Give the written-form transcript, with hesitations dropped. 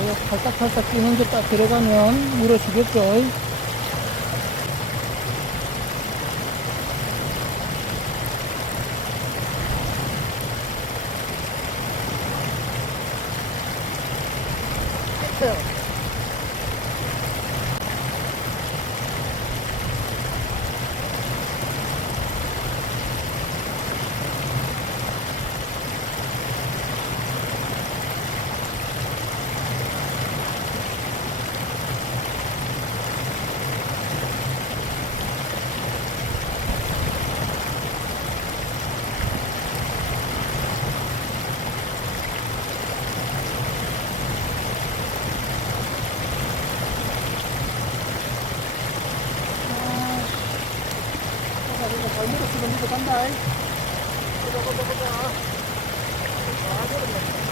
이렇게 팔딱팔딱 뛰는 게 딱 들어가면 물어지겠죠. 잘 물었으면 이거 간다. 보자. 아, 그러네.